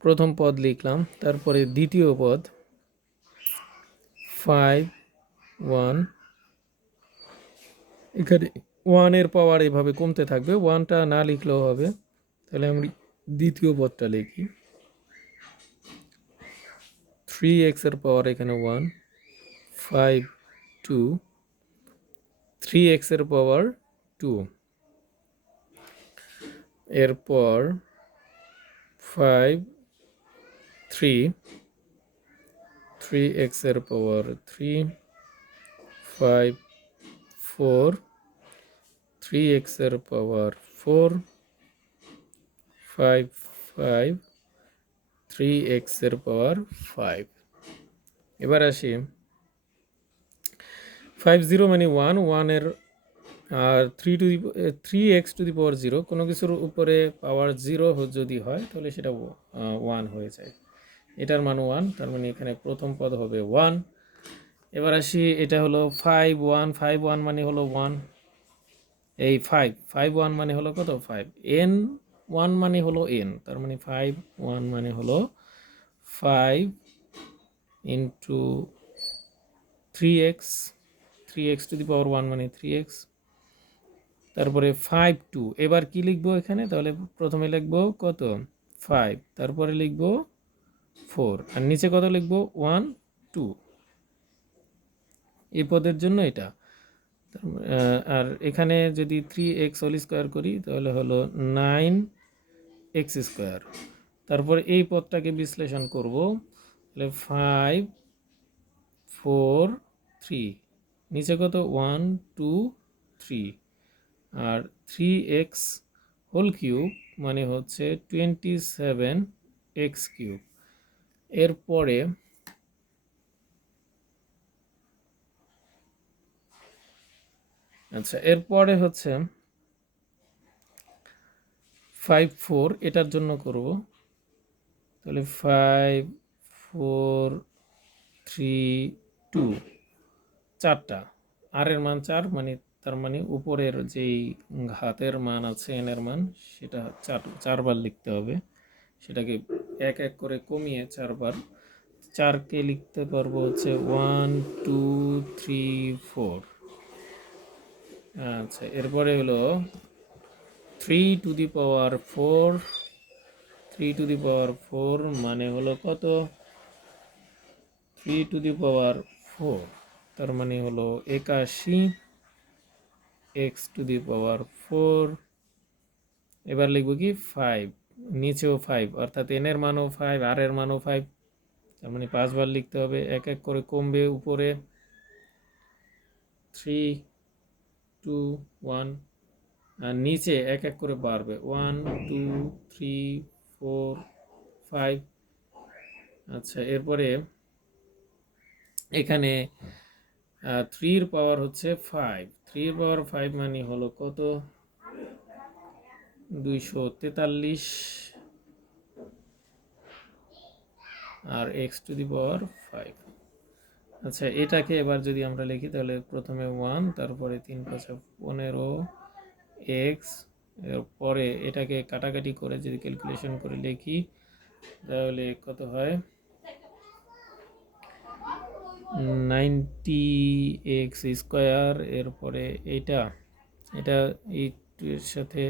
প্রথম পদ লিখলাম, তারপরে দ্বিতীয় পদ 5 1, এখানে 1-এর পাওয়ার এভাবে কমতে থাকবে, 1টা না লিখলেও হবে। তাহলে আমি দ্বিতীয় পদটা লিখি, 3x-এর পাওয়ার এখানে 1, 5 2, 3x-এর পাওয়ার 2, এরপর 5 3, 3x-এর পাওয়ার 3, 5 4, 3x-এর পাওয়ার 4, 5 5, 3x-এর পাওয়ার 5। এবার আসি 5 0 মানে 1, 1-এর আর 3x টু দি পাওয়ার 0, কোনো কিছুর উপরে পাওয়ার 0 যদি হয় তাহলে সেটা 1 হয়ে যায়, এটার মান 1, তার মানে এখানে প্রথম পদ হবে 1। এবার আসি, এটা হলো 5 1, 5 1 মানে হলো 1, এই 5 5 1 মানে হলো কত 5, n 1 মানে হলো n, তার মানে 5 1 মানে হলো 5 into 3x, 3x two the পাওয়ার 1 মানে 3x, তারপরে 5 2। এবার কি লিখবো এখানে, তাহলে প্রথমে লিখবো কত 5, তারপরে লিখবো 4, আর নিচে কত লিখবো 1 2, এই পদের জন্য এটা। আর এখানে যদি 3x হোল স্কোয়ার করি তাহলে হলো 9x²। তারপর এই পদটাকে বিশ্লেষণ করব, তাহলে 5 4 3, নিচে কত 1 2 3, আর 3x হোল কিউব মানে হচ্ছে 27x³। এরপরে আচ্ছা, এরপরে হচ্ছে 5 4, এটার জন্য করব, তাহলে 5 4 3 2, 4টা, আর এর মান 4, মানে তার মানে উপরের যেই ঘাতের মান আছে n এর মান সেটা 4বার লিখতে হবে, সেটাকে এক এক করে কমিয়ে 4বার, 4কে লিখতে পারবো হচ্ছে 1 2 3 4। আচ্ছা, এরপরে হলো 3 two the power 4, 3 two the power 4 মানে হলো কত 3 টু দি পাওয়ার 4, তার মানে হলো 81 x টু দি পাওয়ার 4, এবার লিখব কি 5, নিচেও 5, অর্থাৎ n এর মানও 5, r এর মানও 5, তার মানে 5 বার লিখতে হবে। এক এক করে কমবে উপরে 3 2 1, আর নিচে এক এক করে বাড়বে 1 2 3 4 5। আচ্ছা, এরপরে এখানে 3 এর পাওয়ার হচ্ছে 5, 3 এর পাওয়ার 5 মানে হলো কত? 243, আর এক্স টু দি পাওয়ার 5। আচ্ছা, এটাকে এবার যদি আমরা লিখি তাহলে প্রথমে 1, তারপরে 3 5 15 এক্স, এরপরে এটাকে কাটাকাটি করে যদি ক্যালকুলেশন করে লিখি তাহলে কত হয়? 90 এক্স স্কোয়ার। এরপরে এটা এই 2 এর সাথে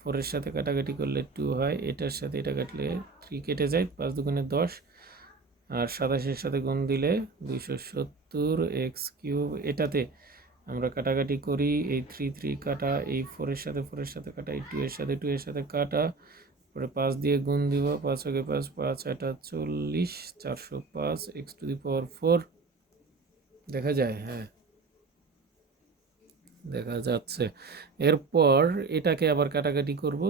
4 এর সাথে কাটাকাটি করলে 2 হয়, এটার সাথে এটা কাটলে 3 কেটে যায়, 5 দুগুণে 10, আর 27 সাথে গুণ দিলে 270 এক্স কিউব। এটাতে আমরা কাটাকাটি করি, এই 3 3 কাটা, এই 4 এর সাথে কাটা, এই 2 এর সাথে কাটা, পরে 5 দিয়ে গুণ দিব, 5 আগে 5 5 8 40, 405 এক্স টু দি পাওয়ার 4। দেখা যায়? হ্যাঁ, দেখা যাচ্ছে। এরপর এটাকে আবার কাটাকাটি করব,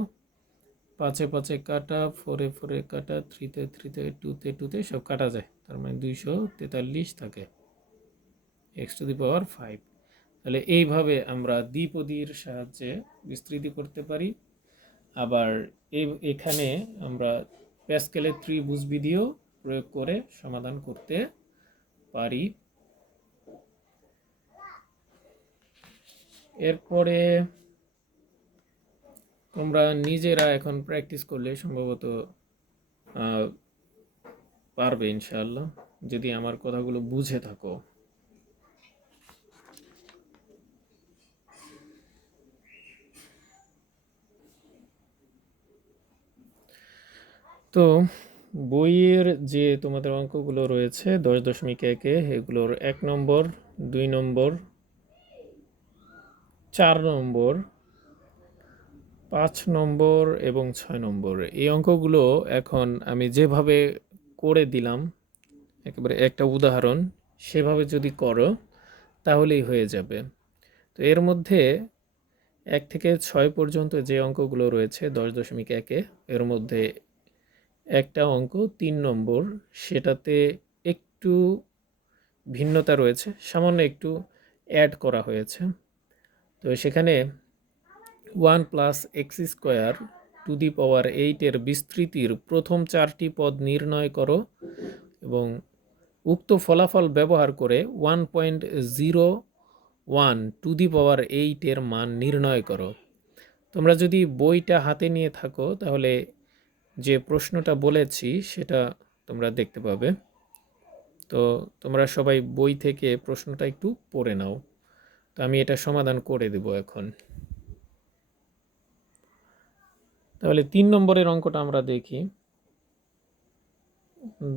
5 এ 5 কাটা, 4 এ 4 কাটা, 3 তে 3 তে 2 তে 2 তে সব কাটা যায়, তার মানে 243 থাকে এক্স টু দি পাওয়ার 5। তাহলে এইভাবে আমরা দ্বিপদীর সাহায্যে বিস্তৃতি করতে পারি। আবার এখানে আমরা প্যাসকেলের ত্রিভুজ বিধিও প্রয়োগ করে সমাধান করতে পারি। এরপরে তোমরা নিজেরা এখন প্র্যাকটিস করলে সম্ভবত পারবে ইনশাআল্লাহ, যদি আমার কথাগুলো বুঝে থাকো। তো বইয়ের যে তোমাদের অঙ্কগুলো রয়েছে 10.1-এ, এগুলোর 1 নম্বর, 2 নম্বর, 4 নম্বর, 5 নম্বর এবং 6 নম্বর, এই অঙ্কগুলো এখন আমি যেভাবে করে দিলাম, একেবারে একটা উদাহরণ সেভাবে যদি করো তাহলেই হয়ে যাবে। তো এর মধ্যে 1 থেকে 6 পর্যন্ত যে অঙ্কগুলো রয়েছে 10.1-এ, এর মধ্যে একটা অঙ্ক 3 নম্বর, সেটাতে একটু ভিন্নতা রয়েছে, সামান্য একটু অ্যাড করা হয়েছে। তো সেখানে 1 plus X square to the power 8-এর বিস্তৃতির প্রথম 4টি পদ নির্ণয় করো এবং উক্ত ফলাফল ব্যবহার করে 1.01 টু দি পাওয়ার 8-এর মান নির্ণয় করো। তোমরা যদি বইটা হাতে নিয়ে থাকো তাহলে যে প্রশ্নটা বলেছি সেটা তোমরা দেখতে পাবে। তো তোমরা সবাই বই থেকে প্রশ্নটা একটু পড়ে নাও। তো আমি এটা সমাধান করে দেব এখন। তাহলে 3 নম্বরের অঙ্কটা আমরা দেখি।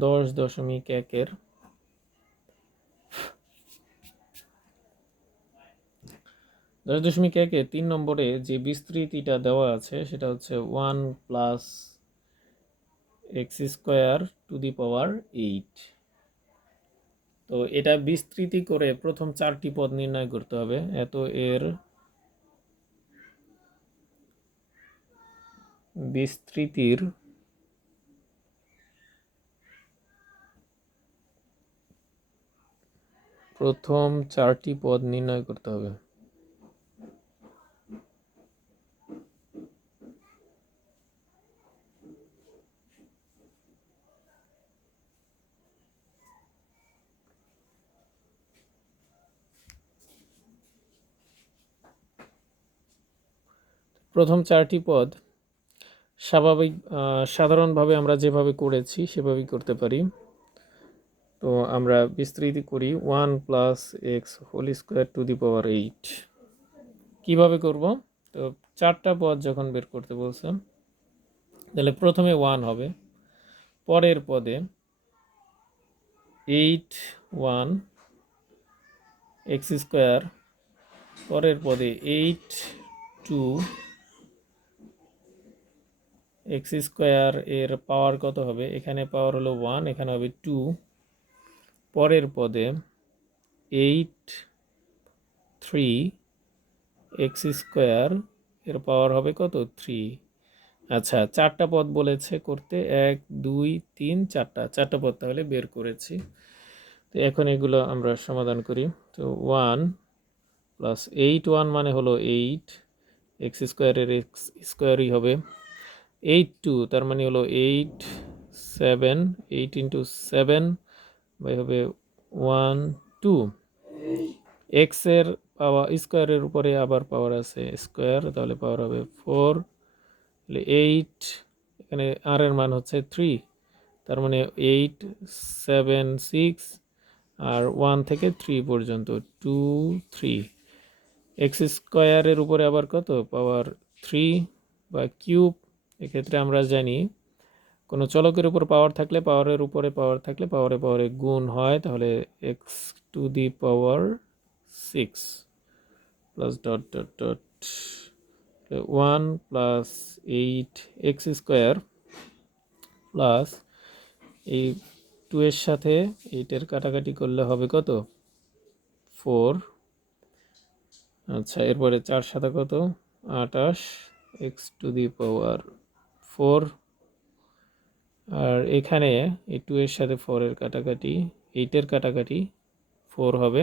10.1-এর 10.1-এ 3 নম্বরে যে বিস্তৃতিটা দেওয়া আছে সেটা হচ্ছে 1 plus X square to the power 8। তো এটা বিস্তৃতি করে প্রথম 4টি পদ নির্ণয় করতে হবে। এত এর বিস্তৃতির প্রথম 4টি পদ নির্ণয় করতে হবে। প্রথম 4টি পদ সাধারণভাবে আমরা যেভাবে করেছি সেভাবেই করতে পারি। তো আমরা বিস্তৃতি করি 1 plus X whole square to the power 8। কীভাবে করব? তো 4টা পদ যখন বের করতে বলছে তাহলে প্রথমে 1 হবে, পরের পদে 8 1 এক্স স্কোয়ার, পরের পদে 8 2 এক্স স্কোয়ার এর পাওয়ার কত হবে? এখানে পাওয়ার হলো 1, এখানে হবে 2, পরের পদে 8 3 এক্স স্কোয়ার এর পাওয়ার হবে কত? 3। আচ্ছা, চারটা পদ বলেছে করতে, 1 2 3 চারটা পদ তাহলে বের করেছি। তো এখন এগুলো আমরা সমাধান করি। তো 1 প্লাস 8, 1 মানে হলো 8, এক্স স্কোয়ারের এক্স স্কোয়ারই হবে। 8 2 তার মানে হলো 8 7, 8 ইন্টু 7 বাই হবে 1 2। এক্স এর পাওয়ার স্কোয়ারের উপরে আবার পাওয়ার আছে স্কোয়ার, তাহলে পাওয়ার হবে 4, তাহলে 8, এখানে আর এর মান হচ্ছে 3, তার মানে 8 7 6 আর 1 থেকে 3 পর্যন্ত 2 3। এক্স স্কোয়ারের উপরে আবার কত? পাওয়ার 3 বা কিউব। এক্ষেত্রে আমরা জানি কোনো চলকের উপর পাওয়ার থাকলে, পাওয়ারের উপরে পাওয়ার থাকলে পাওয়ারে পাওয়ারে গুণ হয়, তাহলে x two the power 6 plus dot dot dot 1 plus 8 x square plus এই 2 এর সাথে 8 এর কাটাকাটি করলে হবে কত? 4। আচ্ছা, এরপরে 4 সাথে কত? 28 এক্স টু দি পাওয়ার 4। আর এখানে এই 2 এর সাথে 4 এর কাটাকাটি, 8 এর কাটাকাটি 4 হবে,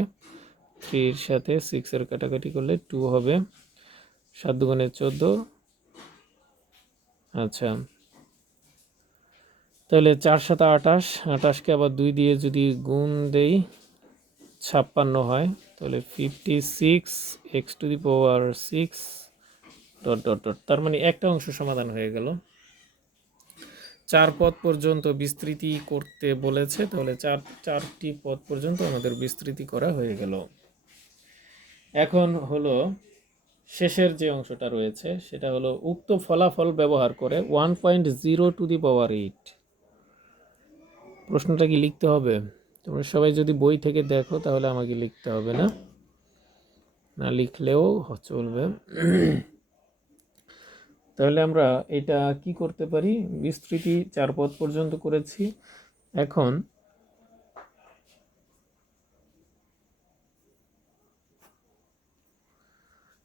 3 এর সাথে 6 এর কাটাকাটি করলে 2 হবে, 7 দুগুণে 14। আচ্ছা, তাহলে 4 সাথে 28, 28কে আবার 2 দিয়ে যদি গুণ দেই 56 হয়, তাহলে 56 x two the power 6 dot dot dot. তার মানে একটা অংশ সমাধান হয়ে গেল। 4 পদ পর্যন্ত বিস্তৃতি করতে বলেছে, তাহলে চারটি পদ পর্যন্ত আমাদের বিস্তৃতি করা হয়ে গেল। এখন হলো শেষের যে অংশটা রয়েছে সেটা হলো উক্ত ফলাফল ব্যবহার করে 1.0 টু দি পাওয়ার 8। প্রশ্নটা কি লিখতে হবে? তোমরা সবাই যদি বই থেকে দেখো তাহলে আমাকে লিখতে হবে না, না লিখলেও চলবে। তাহলে আমরা এটা কি করতে পারি? বিস্তৃতি 4 পদ পর্যন্ত করেছি। এখন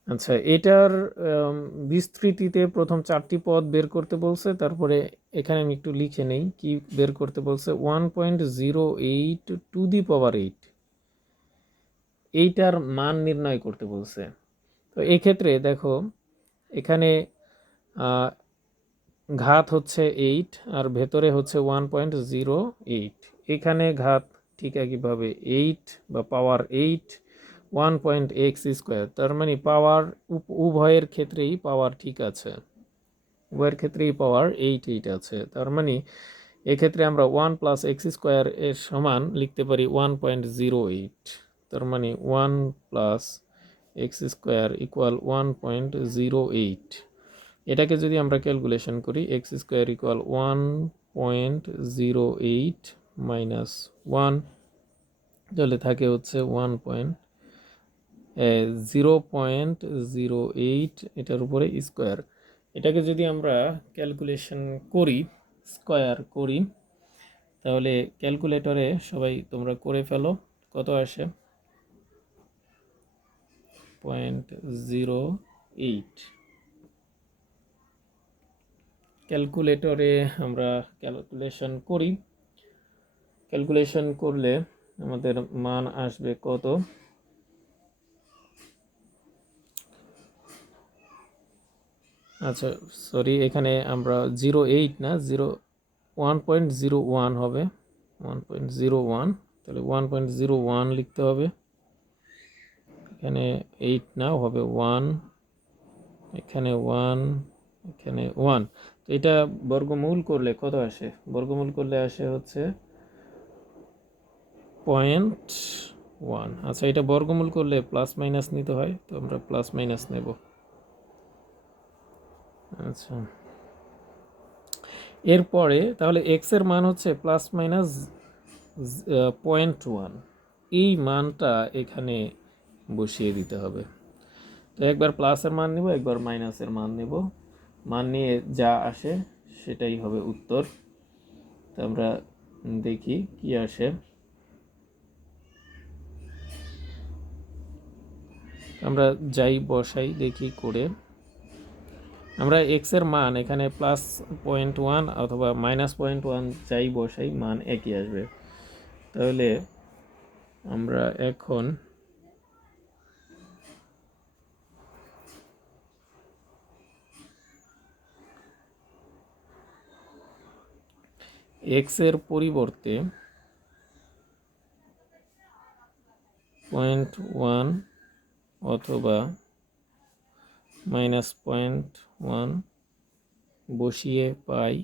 আচ্ছা, এটার বিস্তৃতিতে প্রথম 4টি পদ বের করতে বলছে, তারপরে এখানে আমি একটু লিখে নেই কি বের করতে বলছে। 1.08 টু দি পাওয়ার 8, এইটার মান নির্ণয় করতে বলছে। তো এই ক্ষেত্রে দেখো এখানে ঘাত হচ্ছে 8 আর ভেতরে হচ্ছে 1.08, এখানে ঘাত ঠিক একইভাবে 8 বা পাওয়ার 8 1.x স্কোয়ার, তার মানে পাওয়ার উভয়ের ক্ষেত্রেই পাওয়ার ঠিক আছে, উভয়ের ক্ষেত্রেই পাওয়ার 8 আছে। তার মানে এক্ষেত্রে আমরা 1 প্লাস এক্স স্কোয়ার এর সমান লিখতে পারি 1.08, তার মানে 1 প্লাস এক্স স্কোয়ার ইকুয়াল 1.08। এটাকে যদি আমরা ক্যালকুলেশন করি, এক্স স্কোয়ার ইকুয়াল 1.08 মাইনাস 1, তাহলে থাকে হচ্ছে 0.08 এটার উপরে স্কোয়ার। এটাকে যদি আমরা ক্যালকুলেশন করি, স্কোয়ার করি, তাহলে ক্যালকুলেটরে সবাই তোমরা করে ফেলো, কত আসে? 0.08। ক্যালকুলেটরে আমরা ক্যালকুলেশন করি, ক্যালকুলেশন করলে আমাদের মান আসবে কত? আচ্ছা সরি, এখানে আমরা 0.8 না 1.01 হবে, 1.01, তাহলে 1.01 লিখতে হবে। এখানে 8 না হবে 1, এখানে 1, এখানে 1। তো এটা বর্গমূল করলে কত আসে? বর্গমূল করলে আসে হচ্ছে 0.1। আচ্ছা, এটা বর্গমূল করলে প্লাস মাইনাস নিতে হয়, তো আমরা প্লাস মাইনাস নেব। আচ্ছা, এরপরে তাহলে এক্স এর মান হচ্ছে প্লাস মাইনাস 0.1, এই মানটা এখানে বসিয়ে দিতে হবে। তো একবার প্লাসের মান নেব, একবার মাইনাসের মান নেব, মান নিয়ে যা আসে সেটাই হবে উত্তর। তো আমরা দেখি কি আসে। আমরা যাই বসাই দেখি করে। আমরা এক্স এর মান এখানে +0.1 অথবা -0.1 যাই বসাই মান একই আসবে। তাহলে আমরা এখন এক্স এর পরিবর্তে 0.1 অথবা -0.1 বসিয়ে পাই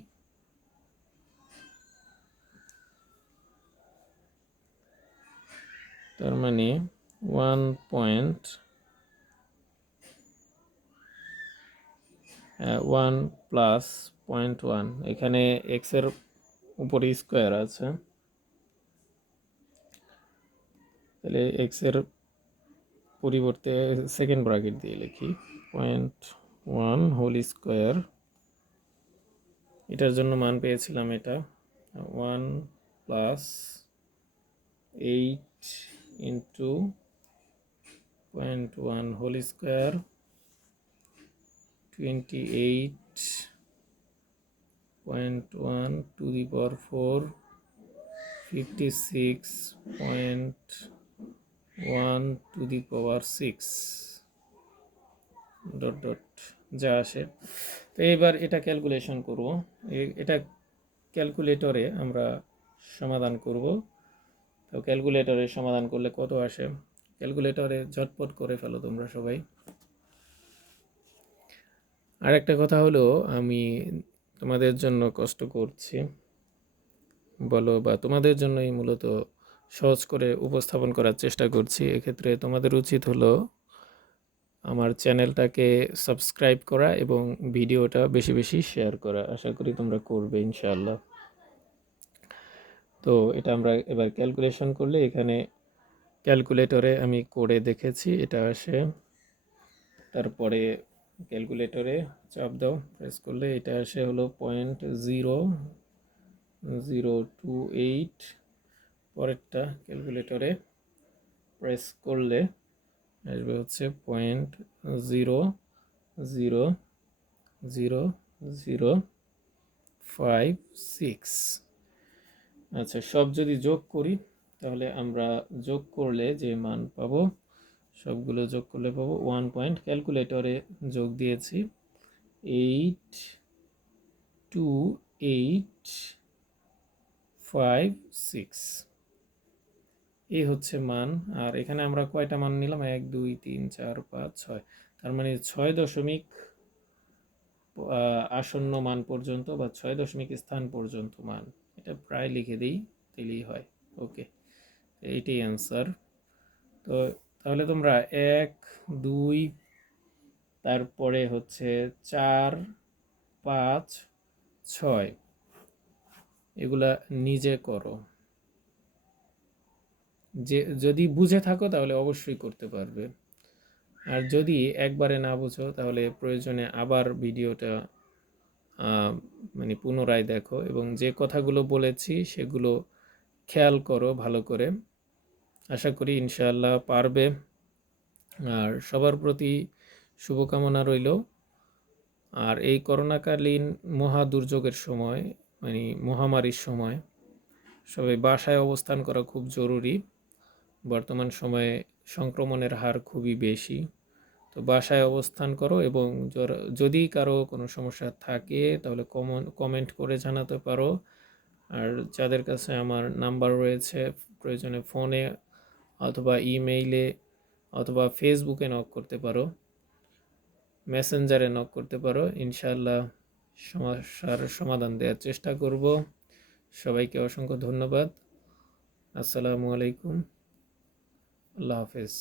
তার মানে 1 প্লাস 0.1, এখানে এক্স এর উপরে স্কোয়ার আছে, তাহলে এক্স এর পরিবর্তে সেকেন্ড ব্র্যাকেট দিয়ে লিখি 0.1 হোল স্কোয়ার। এটার জন্য মান পেয়েছিলাম এটা 1 plus 8 into 0.1 whole square 28.1 to the power 4 56.1 to the power 6 dot dot যা আসে। তো এবার এটা ক্যালকুলেশন করব। এটা ক্যালকুলেটরে আমরা সমাধান করব। তো ক্যালকুলেটরে সমাধান করলে কত আসে, ক্যালকুলেটরে ঝটপট করে ফেলো তোমরা সবাই। আর একটা কথা হলো, আমি তোমাদের জন্য কষ্ট করছি বলো, বা তোমাদের জন্যই মূলত সহজ করে উপস্থাপন করার চেষ্টা করছি। এক্ষেত্রে তোমাদের উচিত হলো আমার চ্যানেলটাকে সাবস্ক্রাইব করা এবং ভিডিওটা বেশি বেশি শেয়ার করা। আশা করি তোমরা করবে ইনশাআল্লাহ। তো এটা আমরা এবার ক্যালকুলেশন করলে এখানে ক্যালকুলেটরে আমি করে দেখেছি এটা আসে। তারপরে ক্যালকুলেটরে চাপ দাও, প্রেস করলে এটা আসে হলো 0.0028। পরেরটা ক্যালকুলেটরে প্রেস করলে আসবে হচ্ছে 0.000056। আচ্ছা, সব যদি যোগ করি তাহলে আমরা যোগ করলে যে মান পাবো, সবগুলো যোগ করলে পাবো 1 পয়েন্ট। ক্যালকুলেটরে যোগ দিয়েছি 82856, এই হচ্ছে মান। আর এখানে আমরা কয়টা মান নিলাম, 1 2 3 4 5 6, তার মানে 6 দশমিক আসন্ন মান পর্যন্ত বা 6 দশমিক স্থান পর্যন্ত মান। এটা প্রায় লিখে দিই, তাহলেই হয়। ওকে, এইটাই অ্যান্সার। তো তাহলে তোমরা 1 2 তারপরে হচ্ছে 4 5 6 এগুলা নিজে করো। যে যদি বুঝে থাকো তাহলে অবশ্যই করতে পারবে, আর যদি একবারে না বুঝো তাহলে প্রয়োজনে আবার ভিডিওটা মানে পুনরায় দেখো এবং যে কথাগুলো বলেছি সেগুলো খেয়াল করো ভালো করে। আশা করি ইনশাআল্লাহ পারবে। আর সবার প্রতি শুভকামনা রইল। আর এই করোনাকালীন মহা দুর্যোগের সময়, মানে মহামারীর সময়, সবাই বাসায় অবস্থান করা খুব জরুরি। বর্তমান সময়ে সংক্রমণের হার খুবই বেশি। তো বাসায় অবস্থান করো এবং যদি কারো কোনো সমস্যা থাকে তাহলে কমেন্ট করে জানাতে পারো। আর যাদের কাছে আমার নাম্বার রয়েছে, প্রয়োজনে ফোনে অথবা ইমেইলে অথবা ফেসবুকে নক করতে পারো, মেসেঞ্জারে নক করতে পারো। ইনশাআল্লাহ সমস্যার সমাধান দেওয়ার চেষ্টা করব। সবাইকে অসংখ্য ধন্যবাদ। আসসালামু আলাইকুম, আল্লাহ হাফেজ।